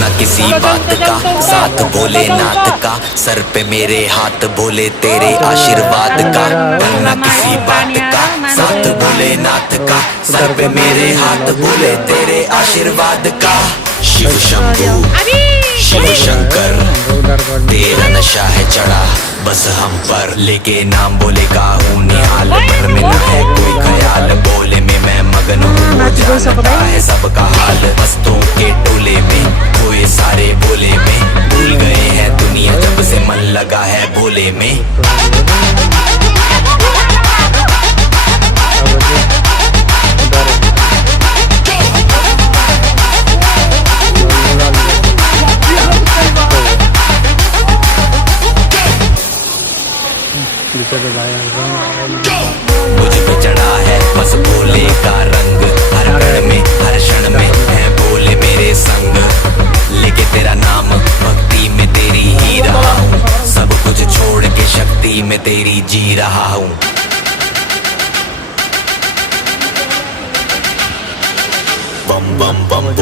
ना किसी बात का, साथ बोले नाथ का, सर पे मेरे हाथ बोले तेरे आशीर्वाद का। ना किसी बात का, साथ बोले नाथ का, सर पे मेरे हाथ बोले तेरे आशीर्वाद का। शिव शंभू शिव शंकर तेरा नशा है चढ़ा बस हम पर, लेके नाम बोले का हूँ निहाल, पर में न है कोई ख्याल, बोले में मैं मगन हूँ, वो जानता है सबका हाल। मस्तों के टोले में कोई सारे बोले में, भूल गए हैं दुनिया जब से मन लगा है भोले में। मुझ पे चढ़ा है बस भोले का रंग, हर कण में हर क्षण में है भोले मेरे संग, लेके तेरा नाम भक्ति में तेरी ही रहा हूँ, सब कुछ छोड़ के शक्ति में तेरी जी रहा हूँ। बम बम बम